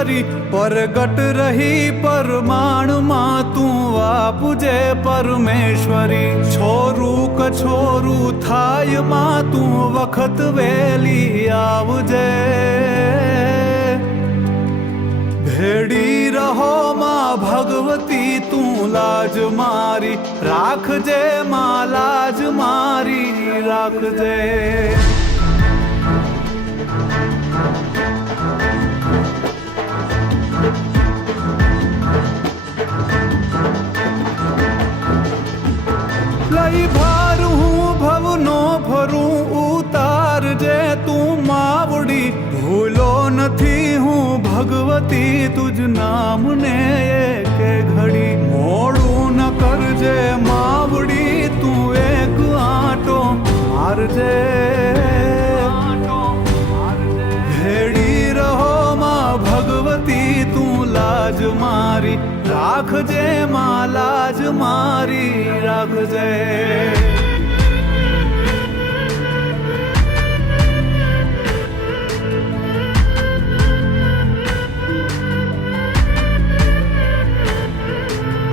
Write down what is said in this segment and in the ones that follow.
ईश्वरी परगट रही परमाणु मां तू आपजे परमेश्वरी छोरू कछोरू थाय मां तू वखत वेली आवजे भेड़ी रहो मां भगवती तू लाज मारी राखजे मां लाज मारी राखजे लई भार हूँ भवनो भरू उतार जे तू मावड़ी भूलो नथी हूँ भगवती तुझ नाम ने के घड़ी मोड़ू न करजे मावड़ी तू एक आटो मारजे भेड़ी रहो माँ भगवती तू लाज मारी राखजे माँ लाज मारी राखजे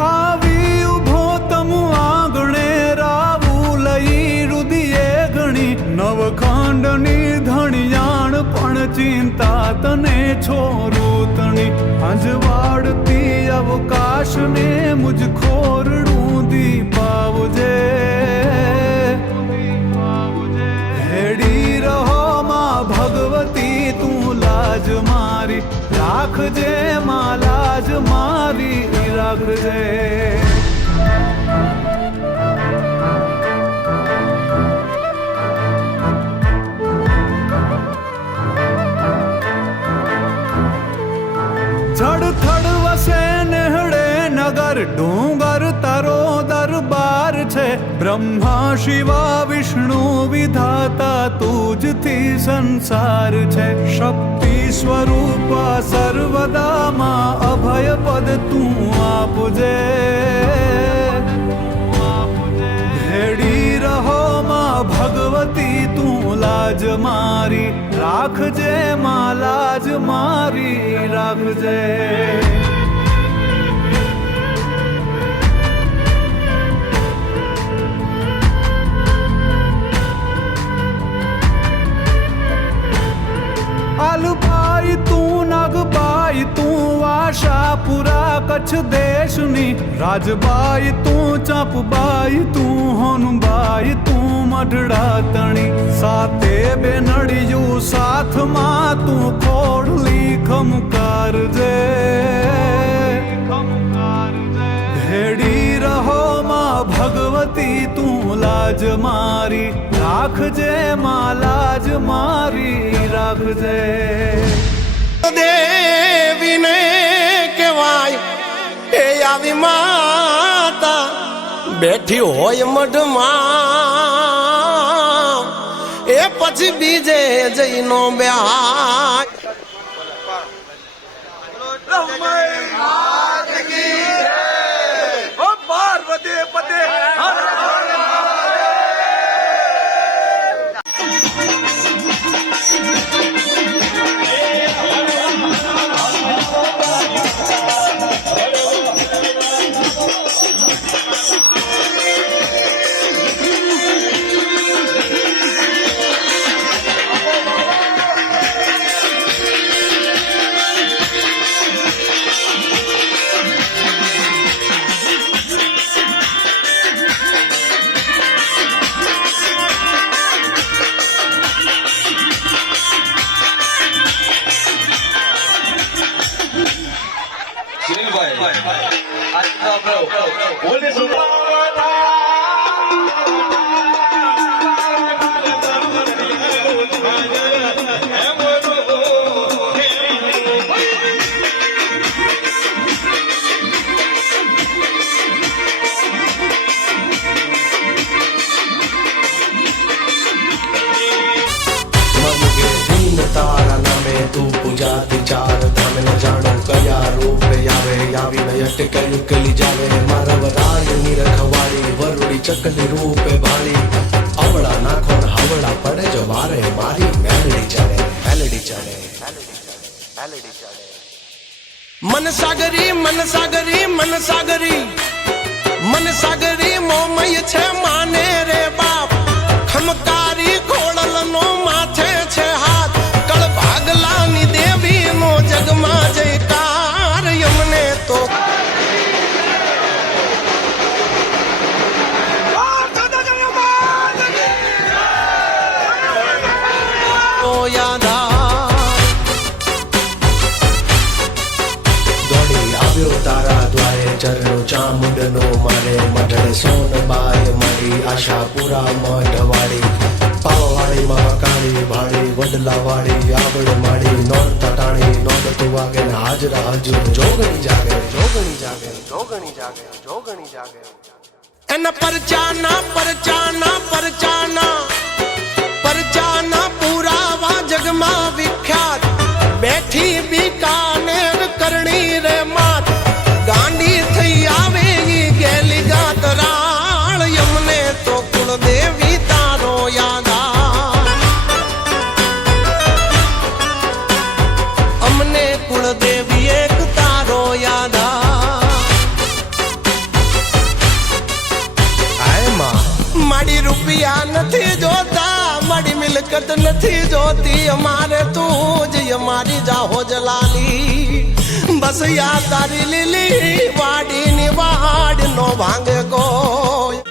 आवी उभो तमु आंगणे रावू लई रुदिये घणी नवखंडनी धणियाण पण चिंता तने छोरू तणी अंजवाड़ती अवकाश ने मुझ खोरड़ू दी पावजे भेड़ी रहो माँ भगवती तू लाज मारी राखजे माँ लाज मारी राखजे जड़थड़ वसे नेहड़े नगर डूंगर तरो दरबार छे ब्रह्मा शिवा विष्णु विधाता तुझथी संसार छे शक्ति स्वरूपा सर्वदा मां अभय पद तू आपजे भेड़ी रहो मां भगवती तू लाज मारी राखजे मां लाज मारी राखजे आलूबाई तू नागबाई तू आशापुरा कच्छ देशनी राजबाई तू चापबाई तू होनबाई तू मढड़ा तणी साते बेनड़ियू साथ मां तू खोड़ली खमकारजे भेड़ी रहो मां भगवती तू लाज मारी राखजे मां लाज मारी राखजे देवी ने कहेवाय ए आवी माता बैठी होय मढमा ए पछी बीजे जईनो ब्याह पार्वती पते निकली जावे मारवरायनी रखवाड़ी वरुड़ी चकली रूपे भाड़ी अवड़ा नाखोन हवड़ा पड़े जो मारे मारी मेलडी चढ़े मेलडी चढ़े मेलडी चढ़े मेलडी चढ़े। મનસાગરી મનસાગરી મનસાગરી મનસાગરી મોમય છે માને રે બાપ ખમકારી ખોડલનો માથે છે હાથ કળ ભાગલાની દેવીનો જગમાં જયકાર યમને તો તારા દ્વારે ચરણો ચામુંડનો મારે મઢડે સોનબાઈ મારી આશા પૂરા મઢવાળી પાવાવાળી મહાકાળી વાળી વડલાવાળી આવડ માળી નોરતા ટાણી નોંધતું વાગે ને હાજરા હજુર જોગણી જાગે જોગણી જાગે જોગણી જાગે જોગણી જાગે એના પરચાના પરચાના પરચાના પરચાના પુરાવા જગમાં વિખ્યાત બેઠી બીકાનેર કરણી રે માત ગાંડી થઈ આવે ઈ ગેલી ગાતરાળ યમને તો કુળદેવી તારો યાદ અમને કુળદેવી એક તારો યાદ માડી રૂપિયા નથી જોતા માડી મિલકત નથી જોતી અમારે તું જ અમારી જાહો જલાલી બસ યા તારી લીલી વાડીની વાડ નો ભાંગે કોઈ